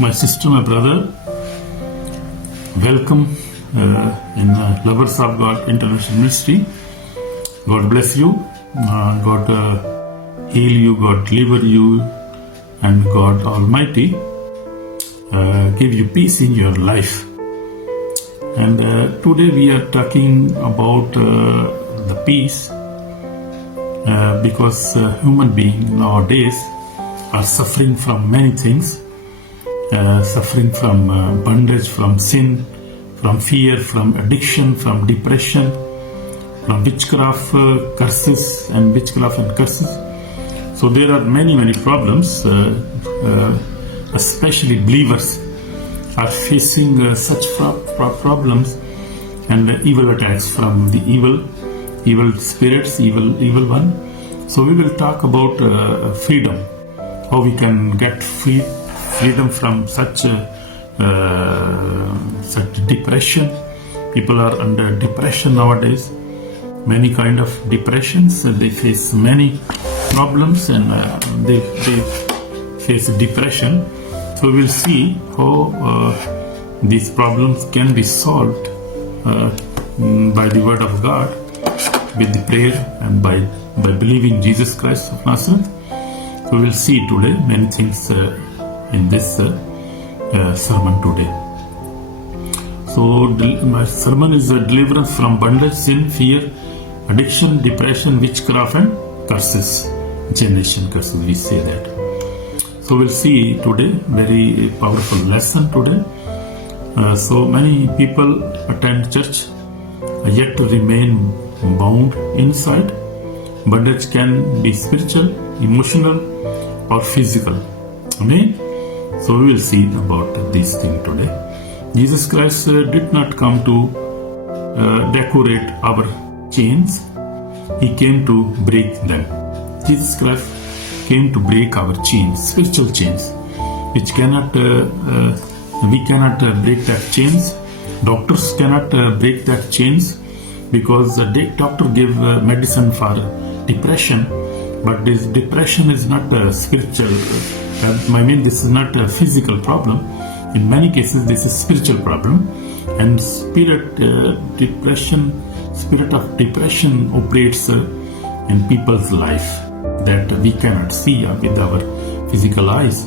my sister, my brother. Welcome in Lovers of God International Ministry. God bless you. God heal you. God deliver you. And God Almighty give you peace in your life. And today we are talking about the peace because human beings nowadays are suffering from many things. Suffering from bondage, from sin, from fear, from addiction, from depression, from witchcraft curses and witchcraft and curses. So there are many problems, especially believers are facing such problems and evil attacks from the evil spirits, evil one. So we will talk about freedom, how we can get freedom from such depression. People are under depression nowadays. Many kind of depressions. They face many problems and they face depression. So we'll see how these problems can be solved by the word of God, with the prayer and by believing Jesus Christ of Nazareth. So we'll see today many things in this sermon today. So my sermon is deliverance from bondage, sin, fear, addiction, depression, witchcraft and curses. Generation curses, we say that. So we'll see today very powerful lesson today. So many people attend church yet to remain bound inside. Bondage can be spiritual, emotional or physical. Amen. So we will see about this thing today. Jesus Christ did not come to decorate our chains. He came to break them. Jesus Christ came to break our chains, spiritual chains, which cannot, we cannot break that chains. Doctors cannot break that chains because the doctor give medicine for depression, but this depression is not spiritual. I mean, this is not a physical problem. In many cases, this is spiritual problem, and spirit of depression operates in people's life that we cannot see with our physical eyes.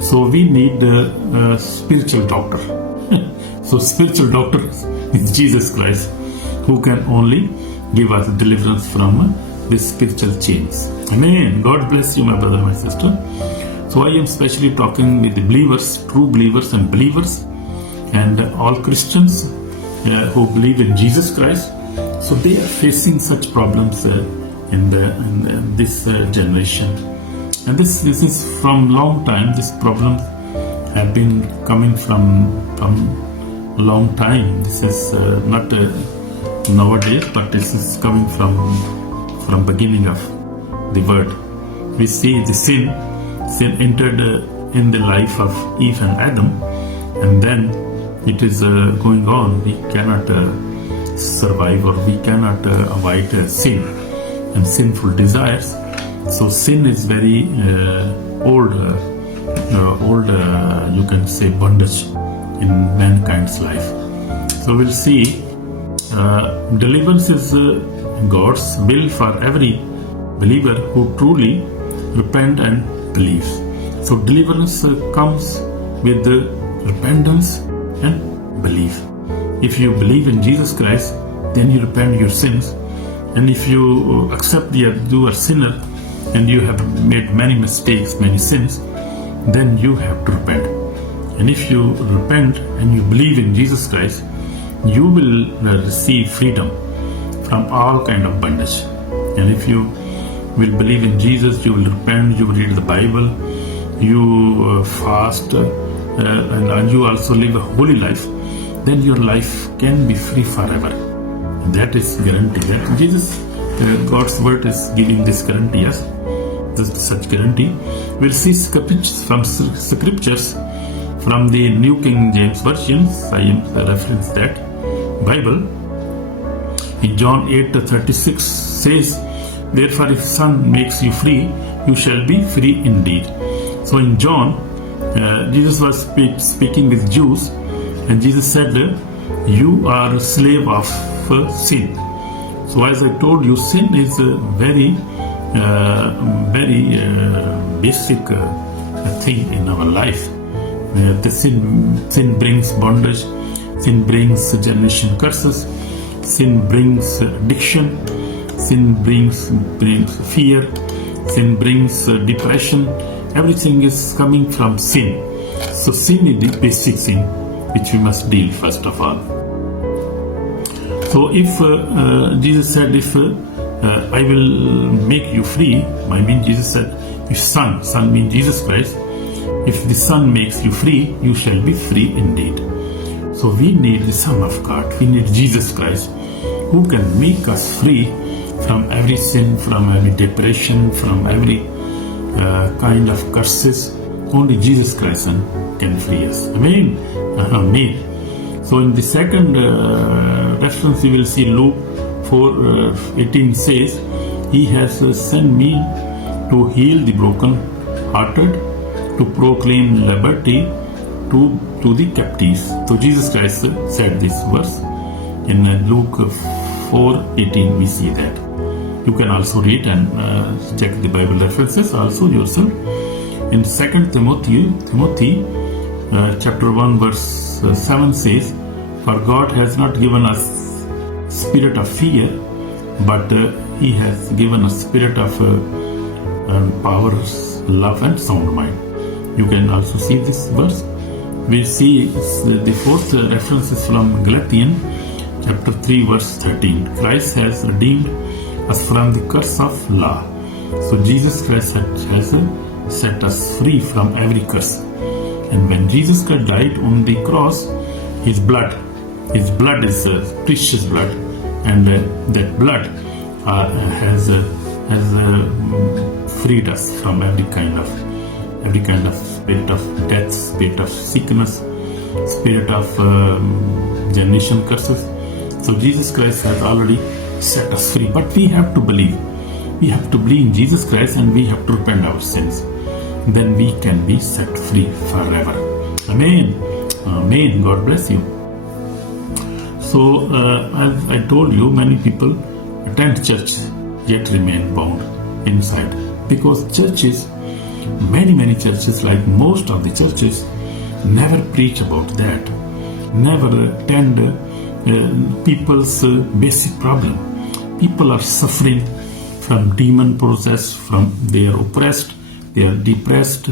So we need a spiritual doctor. So spiritual doctor is Jesus Christ, who can only give us deliverance from these spiritual chains. Amen. God bless you, my brother, my sister. So I am specially talking with the believers, true believers and believers, and all Christians who believe in Jesus Christ. So they are facing such problems in this generation, and this is from long time. These problems have been coming from a long time. This is not nowadays, but this is coming from beginning of the world. We see the sin entered in the life of Eve and Adam, and then it is going on. We cannot survive, or we cannot avoid sin and sinful desires. So sin is very old, you can say, bondage in mankind's life. So we'll see deliverance is God's will for every believer who truly repent and believes. So deliverance comes with the repentance and belief. If you believe in Jesus Christ, then you repent your sins. And if you accept that you are a sinner and you have made many mistakes, many sins, then you have to repent. And if you repent and you believe in Jesus Christ, you will receive freedom from all kind of bondage. And if you will believe in Jesus, you will repent, you will read the Bible, you fast, and you also live a holy life, then your life can be free forever. That is guarantee. That Jesus, God's word is giving this guarantee, yes, such guarantee. We'll see scriptures from the New King James Version. I am reference that Bible. In John 8:36 says, "Therefore, if Son makes you free, you shall be free indeed." So in John Jesus was speaking with Jews, and Jesus said, you are a slave of sin. So as I told you, sin is a very basic thing in our life. The sin brings bondage, sin brings generation curses, sin brings addiction, sin brings fear, sin brings depression. Everything is coming from sin. So sin is the basic sin which we must deal first of all. So if Jesus said, if I will make you free, I mean Jesus said, if Son means Jesus Christ, if the Son makes you free, you shall be free indeed. So we need the Son of God, we need Jesus Christ, who can make us free from every sin, from every depression, from every kind of curses. Only Jesus Christ can free us. Amen. Amen. So in the second reference you will see Luke 4:18 says, He has sent me to heal the broken-hearted, to proclaim liberty to the captives. So Jesus Christ said this verse in Luke 4:18. We see that. You can also read and check the Bible references also yourself. In 2 Timothy chapter 1 verse 7 says, For God has not given us spirit of fear, but He has given us spirit of power, love and sound mind. You can also see this verse. We see the fourth reference is from Galatians chapter 3 verse 13. Christ has redeemed us from the curse of law. So Jesus Christ has set us free from every curse. And when Jesus Christ died on the cross, His blood is precious blood, and that blood has freed us from every kind of spirit of death, spirit of sickness, spirit of generation curses. So Jesus Christ has already set us free, but we have to believe. We have to believe in Jesus Christ, and we have to repent our sins. Then we can be set free forever. Amen. Amen. God bless you. So, as I told you, many people attend church yet remain bound inside, because churches, many churches, like most of the churches, never preach about that, never attend people's basic problem. People are suffering from demon possessed, from they are oppressed, they are depressed,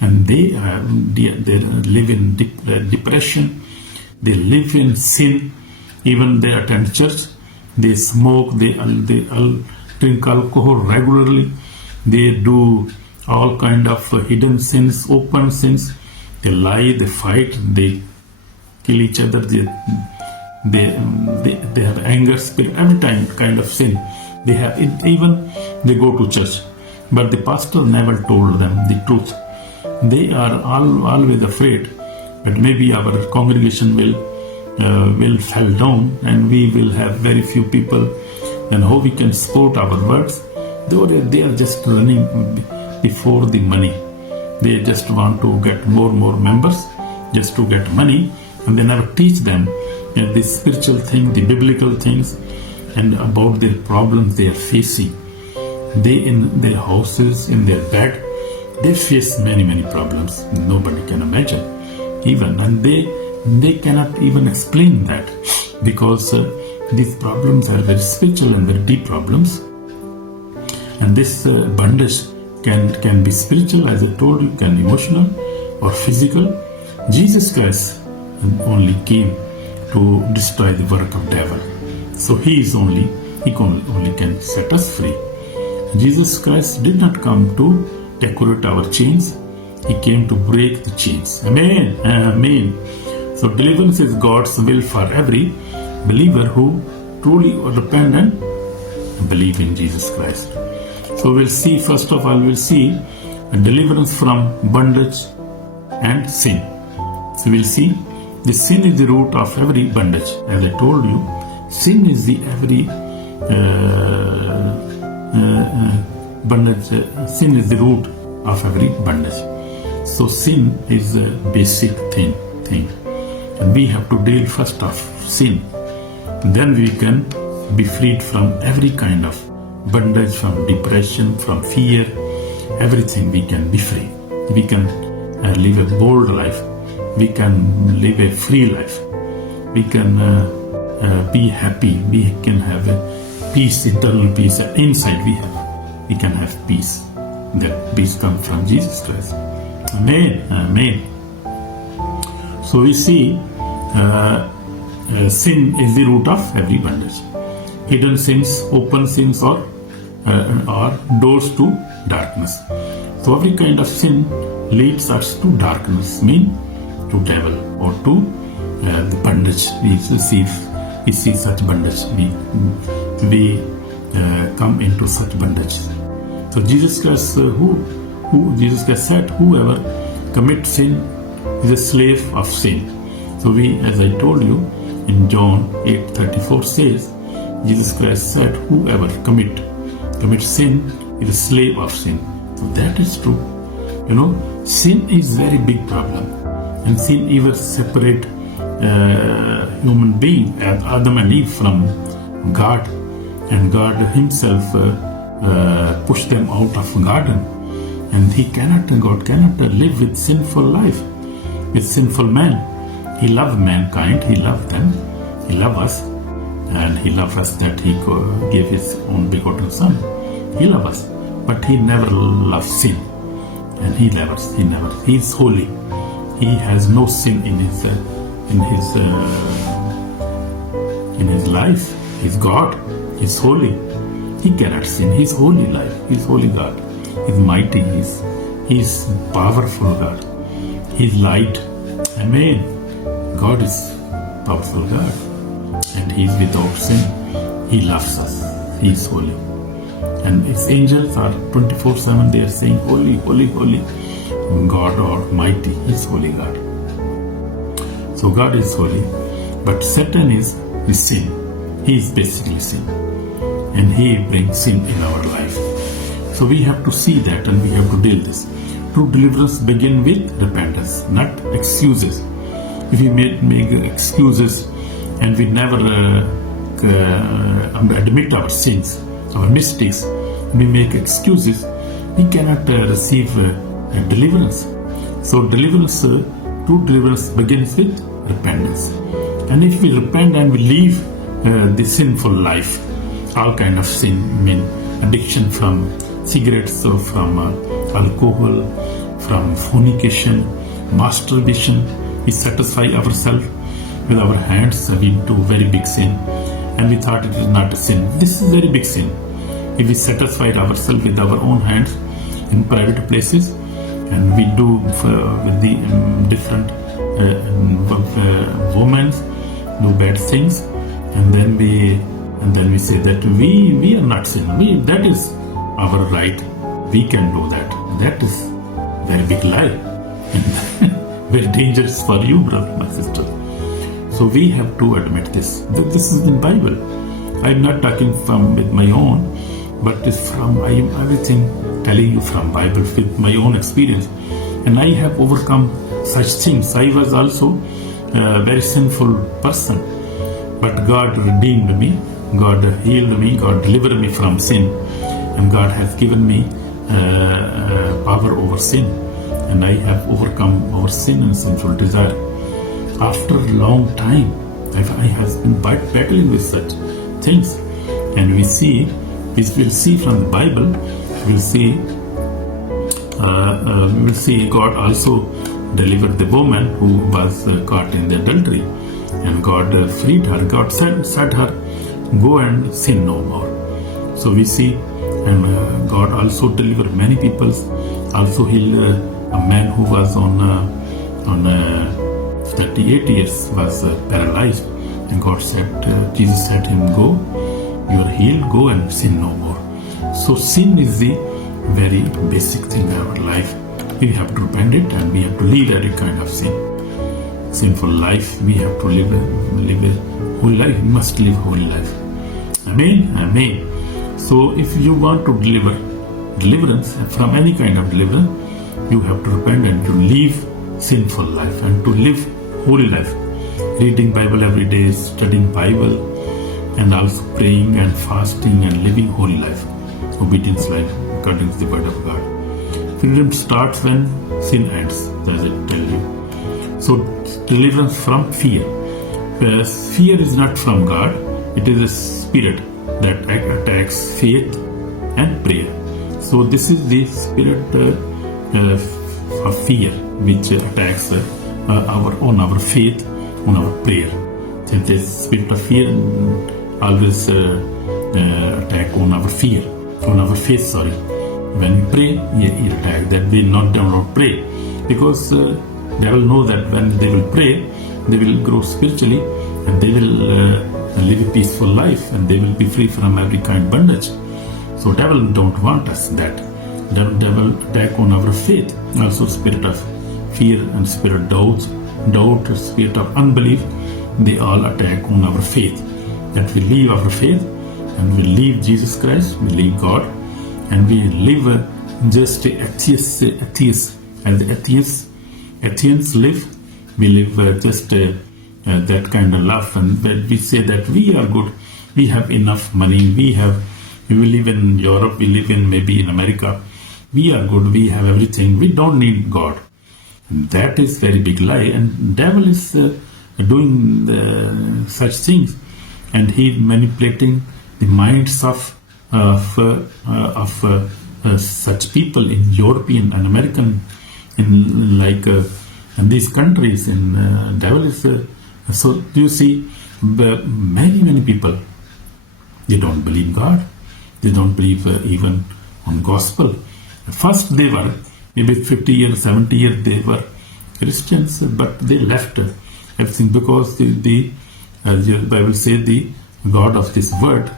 and they live in depression, they live in sin. Even they attend church, they smoke, they drink alcohol regularly, they do all kind of hidden sins, open sins, they lie, they fight, they kill each other, they have anger spirit, every kind of sin they have. Even they go to church, but the pastor never told them the truth. They are always afraid that maybe our congregation will fall down and we will have very few people, and how we can support our works. They are just running before the money. They just want to get more members just to get money, and they never teach them the spiritual thing, the biblical things, and about their problems they are facing. They in their houses, in their bed, they face many problems nobody can imagine even, and they cannot even explain that, because these problems are very spiritual and very deep problems. And this bondage can be spiritual, as I told you, can be emotional or physical. Jesus Christ only came to destroy the work of devil. So He only can set us free. Jesus Christ did not come to decorate our chains. He came to break the chains. Amen. Amen. So deliverance is God's will for every believer who truly repent and believe in Jesus Christ. So we'll see, first of all, we'll see a deliverance from bondage and sin. So we'll see the sin is the root of every bondage. As I told you, sin is the every bondage. Sin is the root of every bondage. So sin is a basic thing. And we have to deal first of sin. Then we can be freed from every kind of bondage, from depression, from fear, everything. We can be free. We can live a bold life. We can live a free life. We can be happy. We can have a peace, internal peace. Inside we can have peace. That peace comes from Jesus Christ. Amen. Amen. So we see sin is the root of every bondage. Hidden sins, open sins, or doors to darkness. So every kind of sin leads us to darkness, mean to devil or to the bondage. We see such bondage. We come into such bondage. So Jesus Christ, Jesus Christ said, whoever commits sin is a slave of sin. So as I told you, in John 8:34 says, Jesus Christ said, whoever commits sin is a slave of sin. So that is true. Sin is very big problem. And sin even separate human being, Adam and Eve, from God. And God himself pushed them out of garden. And God cannot live with sinful life, with sinful man. He loved mankind, he loved them, he loved us, and he loved us that he gave his own begotten son. He loved us, but he never loved sin. And he is holy. He has no sin in his life. He's God, he's holy. He cannot sin. He's holy life. He's holy God. He's mighty. He's powerful God. He's light. Amen. God is powerful God. And He's without sin. He loves us. He is holy. And His angels are 24/7. They are saying, holy, holy, holy. God Almighty is holy God. So God is holy. But Satan is sin. He is basically sin. And he brings sin in our life. So we have to see that and we have to deal this. True deliverance begins with repentance, not excuses. If we make excuses and we never admit our sins, our mistakes, we make excuses, we cannot receive deliverance. So true deliverance begins with repentance. And if we repent and we leave the sinful life, all kind of sin, addiction from cigarettes or from alcohol, from fornication, masturbation, we satisfy ourselves with our hands. We do very big sin and we thought it is not a sin. This is very big sin. If we satisfy ourselves with our own hands in private places and we do with the different women do bad things, and then we say that we are not sin. That is our right. We can do that. That is a very big lie. And very dangerous for you, brother, my sister. So we have to admit this. This is in Bible. I am not talking with my own, but it's I am everything telling you from Bible with my own experience. And I have overcome such things. I was also a very sinful person. But God redeemed me, God healed me, God delivered me from sin, and God has given me power over sin, and I have overcome our sin and sinful desire. After a long time, I have been battling with such things, and we will see from the Bible, we will see God also delivered the woman who was caught in the adultery. And God freed her. God said her, go and sin no more. So we see, and God also delivered many people. Also healed a man who was on 38 years, was paralyzed. And God said, Jesus said him, go, you are healed, go and sin no more. So sin is the very basic thing in our life. We have to repent it and we have to leave every kind of sinful life. We have to live a holy life. We must live holy life. Amen. Amen. So if you want to deliverance from any kind of deliverance, you have to repent and to leave sinful life and to live holy life. Reading Bible every day, studying Bible, and also praying and fasting and living holy life, obedience life according to the word of God. Freedom starts when sin ends, as I tell you. So deliverance from fear. Fear is not from God. It is a spirit that attacks faith and prayer. So this is the spirit of fear which attacks our faith, on our prayer. Since the spirit of fear always attack on our fear, on our faith. Sorry, when we pray, he attack that we not pray, because they will know that when they will pray, they will grow spiritually and they will live a peaceful life and they will be free from every kind of bondage. So devil don't want us that. Devil attack on our faith. Also spirit of fear and spirit doubt, spirit of unbelief, they all attack on our faith. That we leave our faith and we leave Jesus Christ, we leave God, and we live just atheists. As the Athenians live, we live just that kind of life, and that we say that we are good, we have enough money, we live in Europe, we live in maybe in America, we are good, we have everything, we don't need God. And that is very big lie, and devil is doing such things, and he manipulating the minds of such people in European and American, in these countries. In devil is so you see, many people, they don't believe God, they don't believe even on gospel. First they were maybe 50 years, 70 years they were Christians, but they left everything because the Bible says the God of this world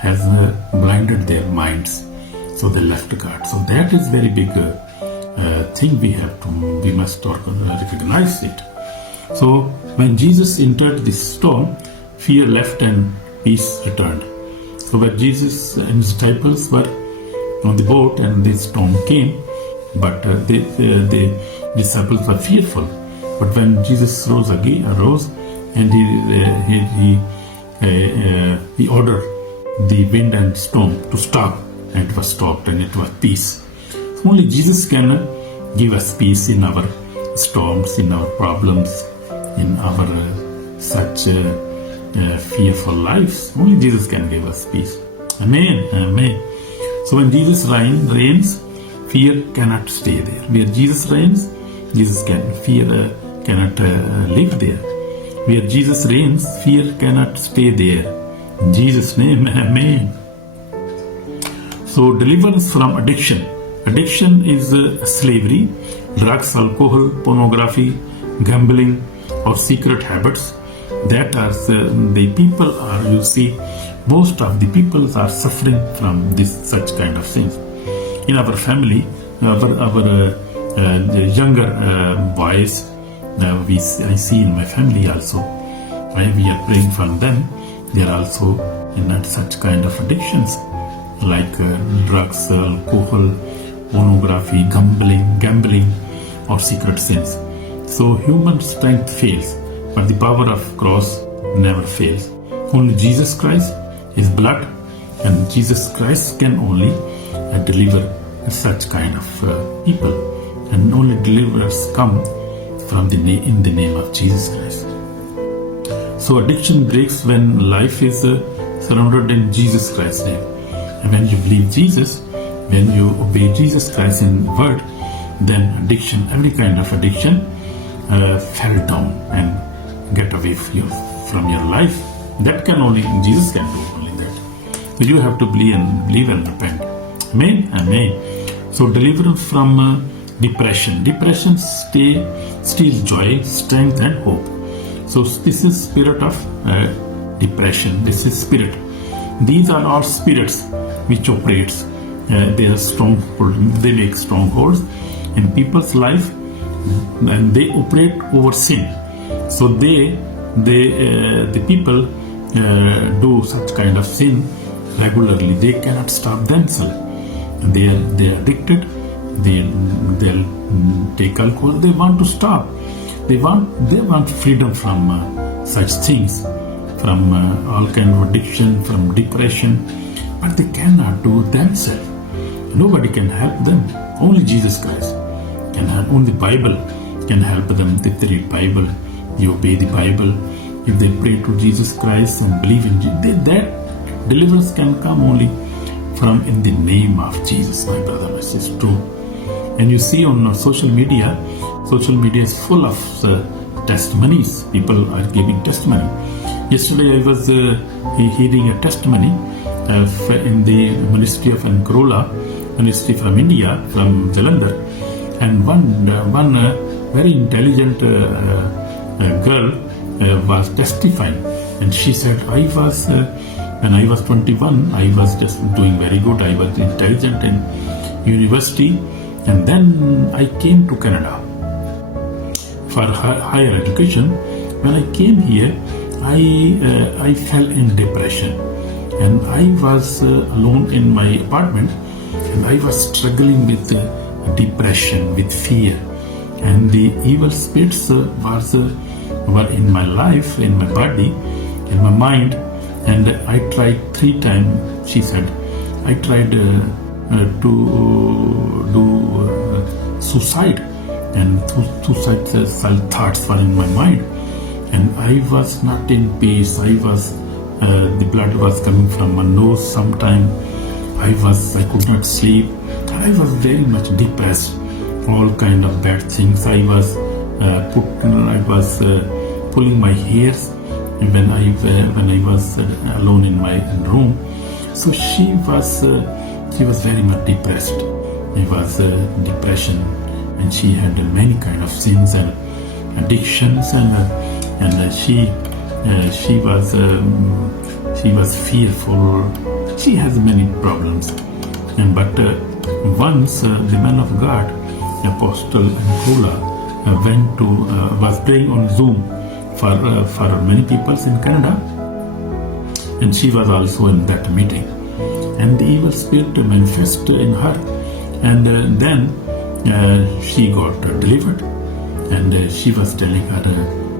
has blinded their minds, so they left God. So that is very big thing we must recognize it. So when Jesus entered the storm, fear left and peace returned. So when Jesus and his disciples were on the boat and the storm came, but the disciples were fearful. But when Jesus arose and he ordered the wind and storm to stop, and it was stopped and it was peace. So only Jesus can give us peace in our storms, in our problems, in our such fearful lives. Only Jesus can give us peace. Amen. Amen. So when Jesus reigns, fear cannot stay there. Where Jesus reigns, fear cannot live there. Where Jesus reigns, fear cannot stay there. In Jesus' name, amen. So deliverance from addiction. Addiction is slavery, drugs, alcohol, pornography, gambling, or secret habits. That are the people are, you see, most of the people are suffering from such kind of things. In our family, our younger boys, I see in my family also, when we are praying for them, they are also in such kind of addictions like drugs, alcohol, pornography, gambling, or secret sins. So human strength fails, but the power of cross never fails. Only Jesus Christ, His blood, and Jesus Christ can only deliver such kind of people, and only deliverers come from in the name of Jesus Christ. So addiction breaks when life is surrounded in Jesus Christ's name, and when you believe Jesus, when you obey Jesus Christ in word, then addiction, every kind of addiction, fell down and get away from your life. That can only Jesus can do only that. So you have to believe and repent. Amen. Amen. So deliverance from depression. Depression steals joy, strength, and hope. So this is spirit of depression. This is spirit. These are all spirits which operates. They are they make strongholds in people's life, and they operate over sin. So the people do such kind of sin regularly. They cannot stop themselves. They are addicted, they'll take alcohol. They want to stop. They want freedom from such things, from all kind of addiction, from depression, but they cannot do it themselves. Nobody can help them. Only Jesus Christ can help. Only the Bible can help them. If they read Bible, they obey the Bible. If they pray to Jesus Christ and believe in Jesus, that deliverance can come only from in the name of Jesus, my brother, my sister. And you see on social media is full of testimonies. People are giving testimony. Yesterday I was hearing a testimony in the Ministry of Int'l, Ministry from India, from Jalandhar, and one very intelligent girl was testifying, and she said, when I was 21, I was just doing very good. I was intelligent in university, and then I came to Canada for higher education. When I came here, I fell in depression, and I was alone in my apartment, and I was struggling with depression, with fear, and the evil spirits were in my life, in my body, in my mind. And I tried 3 times, she said, I tried to do suicide, and suicidal thoughts were in my mind, and I was not in peace. The blood was coming from my nose sometime. I could not sleep. I was very much depressed. All kind of bad things. I was pulling my hairs when I was alone in my room. So she was very much depressed. It was depression, and she had many kind of sins and addictions, and she was fearful. She has many problems, but once the man of God, Apostle Int'l, was praying on Zoom for many people in Canada, and she was also in that meeting, and the evil spirit manifested in her, and then she got delivered, and she was telling her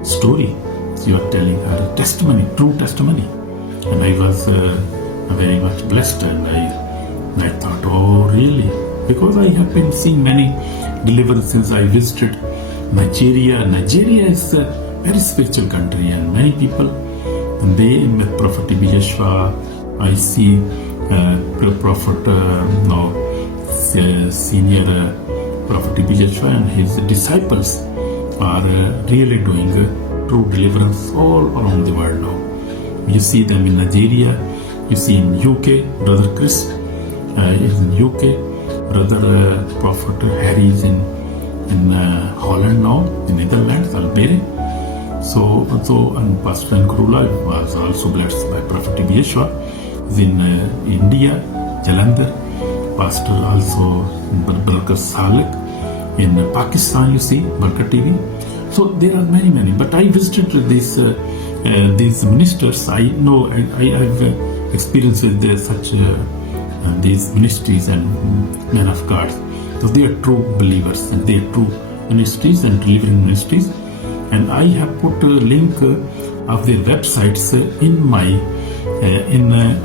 story. She was telling her testimony, true testimony, and I was very much blessed, and I thought, oh really? Because I have been seeing many deliverances. I visited Nigeria. Nigeria is a very spiritual country, and many people, they met Prophet Yeshua. I see Prophet, senior Prophet Yeshua and his disciples are really doing true deliverance all around the world now. You see them in Nigeria. You see in UK, Brother Chris is in UK. Brother Prophet Harry is in Holland now, in Netherlands, Albania. So and Pastor Nkrula was also blessed by Prophet Yeshua. Is in India, Jalandhar. Pastor also Brother Salek in Pakistan. You see Barka TV. So there are many. But I visited these ministers. I know I have experience with such these ministries and men of God. So they are true believers, and they are true ministries and delivering ministries. And I have put a link of their websites in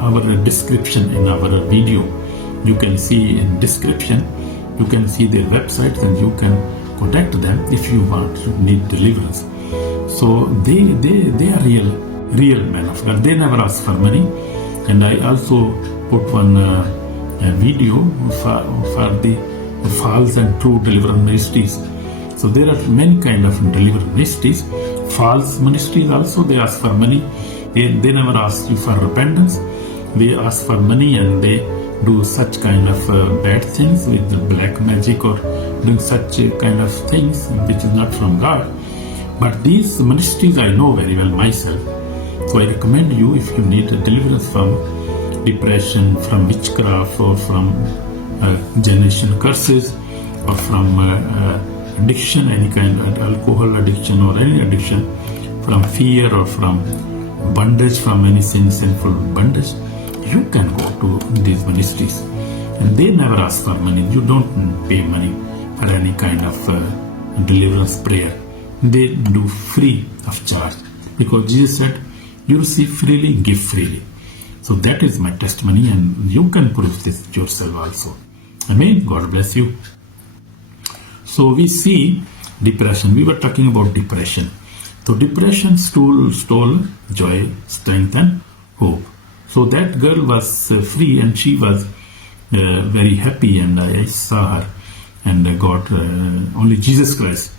our description in our video. You can see in description. You can see their websites, and you can contact them if you need deliverance. So they are real men of God. They never ask for money. And I also put one video for the false and true deliverance ministries. So there are many kind of deliverance ministries. False ministries also, they ask for money. They never ask you for repentance. They ask for money, and they do such kind of bad things with the black magic, or doing such kind of things which is not from God. But these ministries I know very well myself. So I recommend you, if you need a deliverance from depression, from witchcraft, or from generation curses, or from addiction, any kind of alcohol addiction or any addiction, from fear or from bondage, from any sinful bondage, you can go to these ministries. and they never ask for money. You don't pay money for any kind of deliverance prayer. They do free of charge, because Jesus said, you receive freely, give freely. So that is my testimony, and you can prove this yourself also. Amen. God bless you. So we see depression. We were talking about depression. So depression stole joy, strength, and hope. So that girl was free, and she was very happy, and I saw her, and God, only Jesus Christ.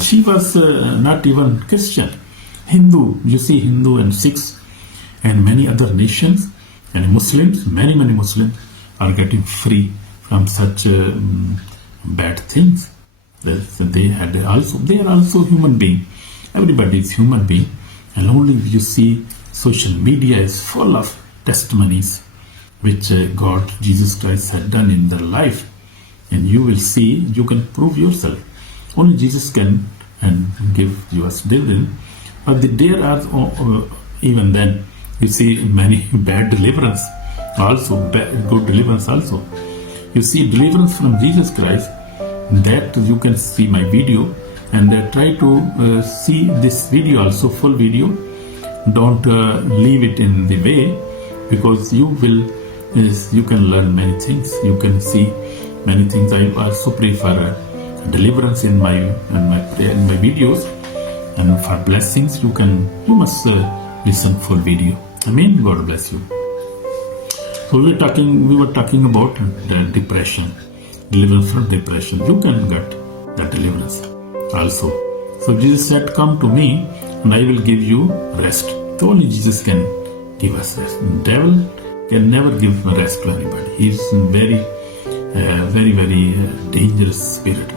She was not even Christian. Hindu, you see, Hindu and Sikhs and many other nations, and Muslims, many Muslims are getting free from such bad things. They are also human being. Everybody is human being, and only you see social media is full of testimonies which God, Jesus Christ had done in their life, and you will see, you can prove yourself. Only Jesus can and give you us deliverance. But there are even then you see many bad deliverance also, good deliverance also. You see deliverance from Jesus Christ, that you can see my video, and try to see this video also, full video. Don't leave it in the way, because you can learn many things. You can see many things. I also pray for deliverance in my videos, and for blessings you must listen full video. Amen. God bless you. So we were talking about the depression, deliverance from depression. You can get that deliverance also. So Jesus said, come to me and I will give you rest. So only Jesus can give us rest. The devil can never give rest to anybody. He is very dangerous spirit.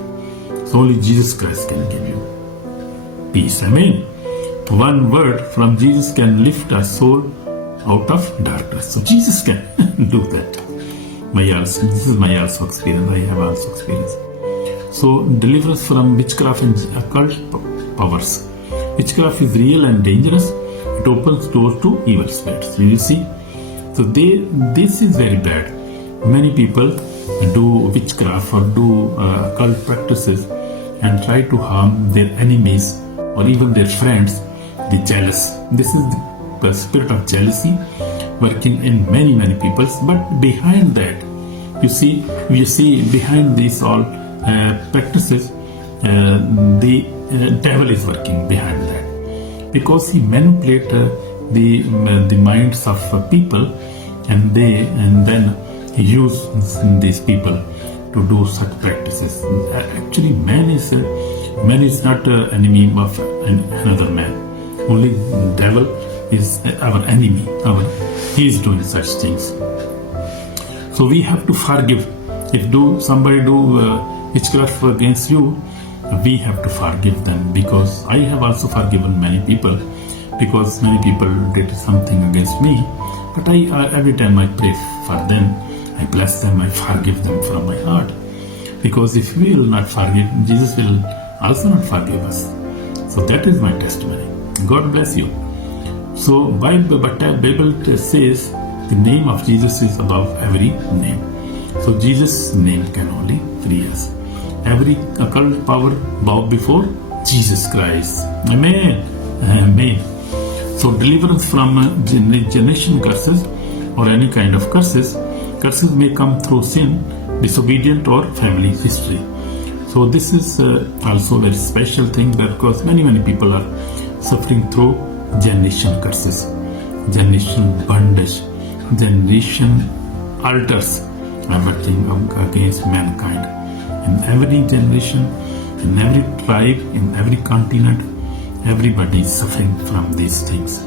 So only Jesus Christ can give you peace. Amen. One word from Jesus can lift a soul out of darkness. So Jesus can do that. This is my also experience. I have also experienced. So deliverance from witchcraft and occult powers. Witchcraft is real and dangerous. It opens doors to evil spirits. You see. So this is very bad. Many people do witchcraft or do occult practices and try to harm their enemies or even their friends, the jealous. This is the spirit of jealousy working in many people. But behind that, you see behind these all practices, the devil is working behind that, because he manipulates the minds of people, and then he uses these people to do such practices. Actually, man is not an enemy of another man. Only the devil is our enemy. He is doing such things. So we have to forgive. If somebody do witchcraft against you, we have to forgive them, because I have also forgiven many people, because many people did something against me. But every time I pray for them, I bless them, I forgive them from my heart. Because if we will not forgive, Jesus will also not forgive us. So that is my testimony. God bless you. So Bible says the name of Jesus is above every name. So Jesus' name can only free us. Every occult power bow before Jesus Christ. Amen. Amen. So deliverance from generation curses or any kind of curses. Curses may come through sin, disobedient, or family history. So this is also a very special thing, because many people are suffering through generation curses, generation bondage, generation altars are working against mankind. In every generation, in every tribe, in every continent, everybody is suffering from these things.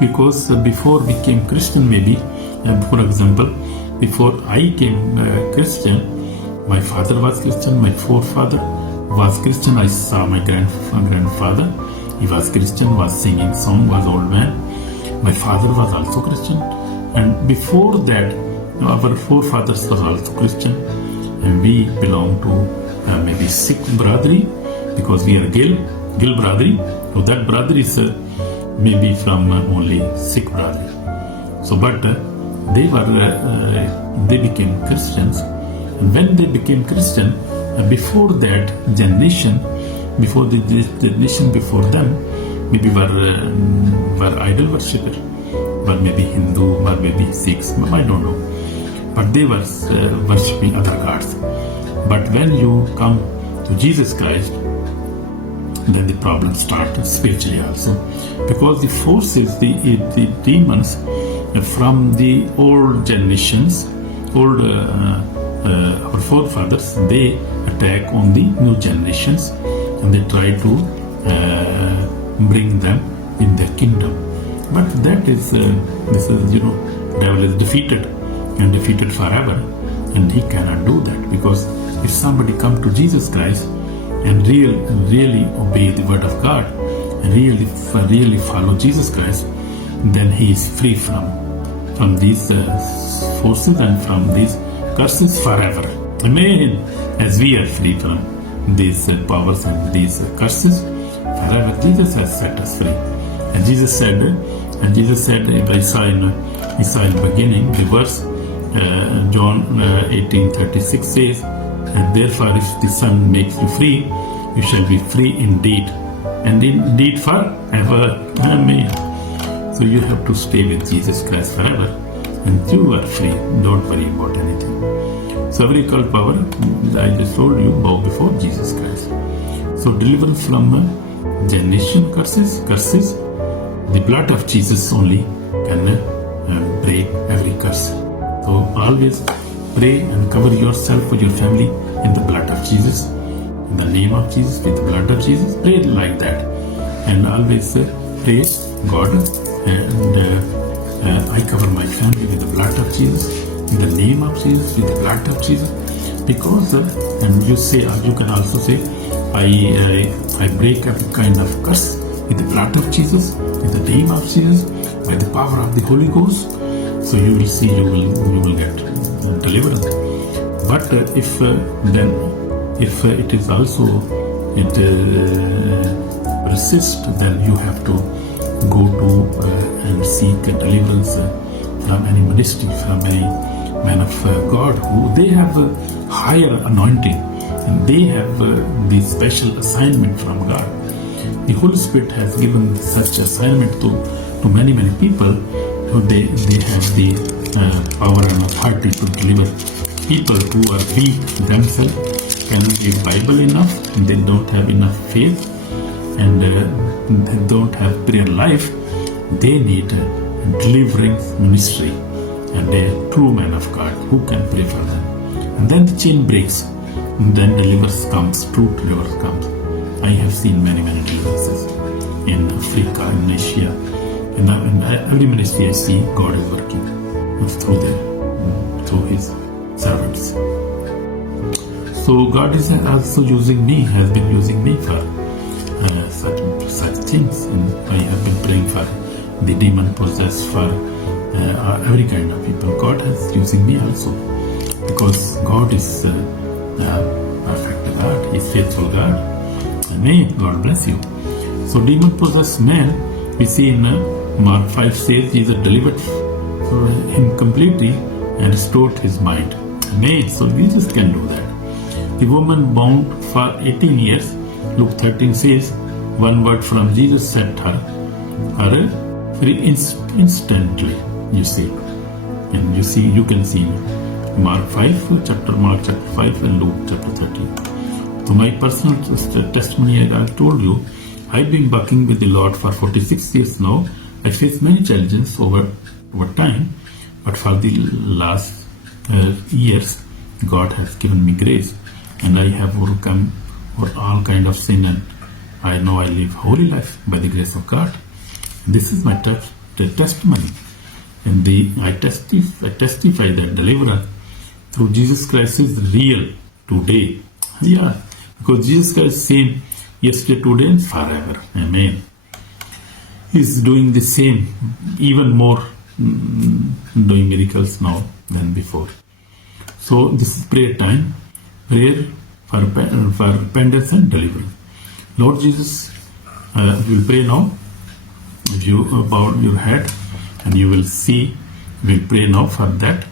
Because before we became Christian, maybe, for example, before I came Christian, my father was Christian, my forefather was Christian. I saw my grandfather, he was Christian, was singing song, was old man. My father was also Christian, and before that, our forefathers were also Christian, and we belong to maybe Sikh brotherly, because we are Gill brotherly. So that brother is maybe from only Sikh brotherly. So, but they were they became Christians. And when they became Christian, before that generation, before the generation before them, maybe were idol worshipper, or maybe Hindu, or maybe Sikhs, I don't know. But they were worshipping other gods. But when you come to Jesus Christ, then the problem starts spiritually also. Because the forces, the demons from the old generations, our forefathers, they attack on the new generations and they try to bring them in their kingdom. But that is, devil is defeated and defeated forever, and he cannot do that, because if somebody come to Jesus Christ and really obey the word of God, and really follow Jesus Christ, then he is free from these forces and from these curses forever. Amen. As we are free from these powers and these curses forever, Jesus has set us free. And Jesus said, if I saw in the beginning, the verse, John 18:36 says, and therefore if the Son makes you free, you shall be free indeed, and indeed forever. Amen. So you have to stay with Jesus Christ forever, and you are free. Don't worry about anything. So every occult power, I just told you, bow before Jesus Christ. So deliverance from generation curses, the blood of Jesus only can break every curse. So always pray and cover yourself or your family in the blood of Jesus, in the name of Jesus, with the blood of Jesus. Pray like that, and always praise God. And I cover my family with the blood of Jesus, in the name of Jesus, with the blood of Jesus. Because and you can also say, I break every kind of curse with the blood of Jesus, in the name of Jesus, by the power of the Holy Ghost. So you will see, you will get deliverance. But if it is also persist, then you have to go to and seek deliverance from any ministry, from any man of God, who they have a higher anointing, and they have the special assignment from God. The Holy Spirit has given such assignment to many people. So they have the power and authority to deliver people who are weak themselves, cannot read Bible enough, and they don't have enough faith, and they don't have prayer life. They need a deliverance ministry and a true man of God who can pray for them. And then the chain breaks, and then deliverance comes, true deliverance comes. I have seen many deliverances in Africa, in Asia. In every ministry I see, God is working through His servants. So God is also using me, has been using me for such things, and I have been praying for the demon possessed, for every kind of people. God is using me also, because God is perfect God, He is faithful God. Amen. God bless you. So demon possessed man, we see in Mark 5 says Jesus delivered him completely and restored his mind. Amen. So Jesus can do that. The woman bound for 18 years, Luke 13 says, one word from Jesus set her free instantly. You see, and you can see Mark chapter 5 and Luke chapter 13. So my personal testimony, as I've told you, I've been working with the Lord for 46 years now. I faced many challenges over time, but for the last years, God has given me grace, and I have overcome all kind of sin, and I know I live holy life by the grace of God. This is my testimony, and I testify that deliverance through Jesus Christ is real today. Yeah, because Jesus Christ is same yesterday, today, and forever. Amen. He's doing the same, even more, doing miracles now than before. So this is prayer time, prayer for repentance and deliverance. Lord Jesus, we will pray now. If you bow your head, and you will see, we'll pray now for that.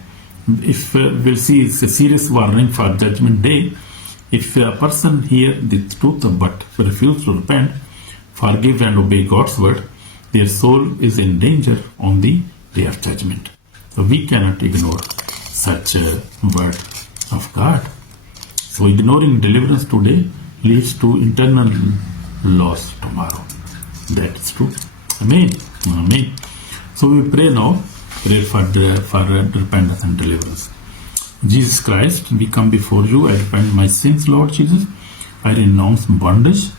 if we'll see, it's a serious warning for judgment day. If a person hear the truth but refuse to repent, forgive and obey God's word, their soul is in danger on the day of judgment. So we cannot ignore such a word of God. So ignoring deliverance today leads to eternal loss tomorrow. That's true. Amen. Amen. So we pray now, pray for repentance and deliverance. Jesus Christ, we come before you. I repent my sins, Lord Jesus. I renounce bondage,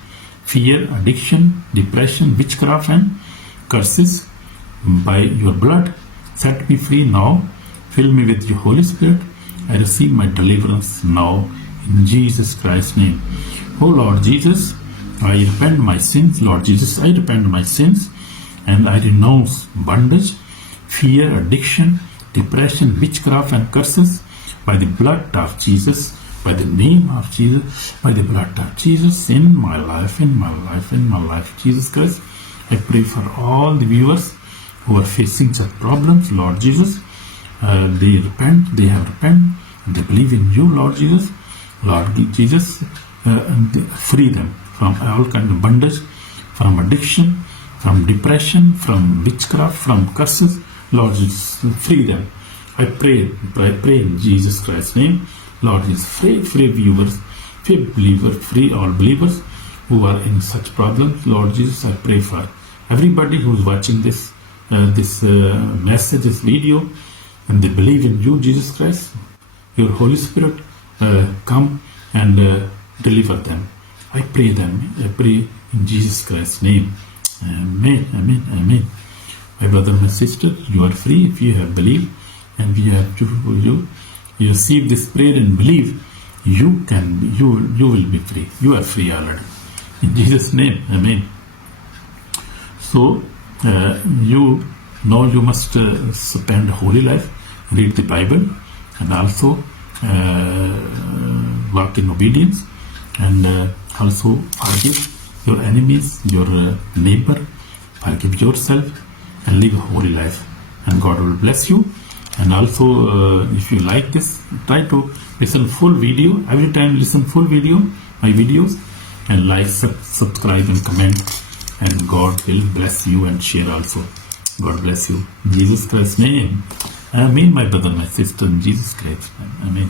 fear, addiction, depression, witchcraft, and curses. By your blood, set me free now. Fill me with your Holy Spirit. I receive my deliverance now in Jesus Christ's name. Oh Lord Jesus, I repent my sins. Lord Jesus, I repent my sins, and I renounce bondage, fear, addiction, depression, witchcraft, and curses. By the blood of Jesus, by the name of Jesus, by the blood of Jesus, in my life, in my life, in my life, Jesus Christ. I pray for all the viewers who are facing such problems, Lord Jesus. They repent, they have repented, and they believe in you, Lord Jesus. Lord Jesus, and free them from all kinds of bondage, from addiction, from depression, from witchcraft, from curses. Lord Jesus, free them. I pray in Jesus Christ's name. Lord Jesus, free viewers, free believers, free all believers who are in such problems. Lord Jesus, I pray for everybody who is watching this message, this video, and they believe in you, Jesus Christ. Your Holy Spirit come and deliver them. I pray in Jesus Christ's name. Amen, amen, amen. My brother, my sister, you are free if you have believed, and you receive this prayer and believe. You will be free. You are free already. In Jesus' name, amen. So you must spend holy life, read the Bible, and also walk in obedience, and also forgive your enemies, your neighbor, forgive yourself, and live a holy life, and God will bless you. And also, if you like this, try to listen full video. Every time listen full video, my videos, and like, subscribe, and comment, and God will bless you, and share also. God bless you. In Jesus Christ's name. Amen, my brother, my sister, in Jesus Christ. Amen.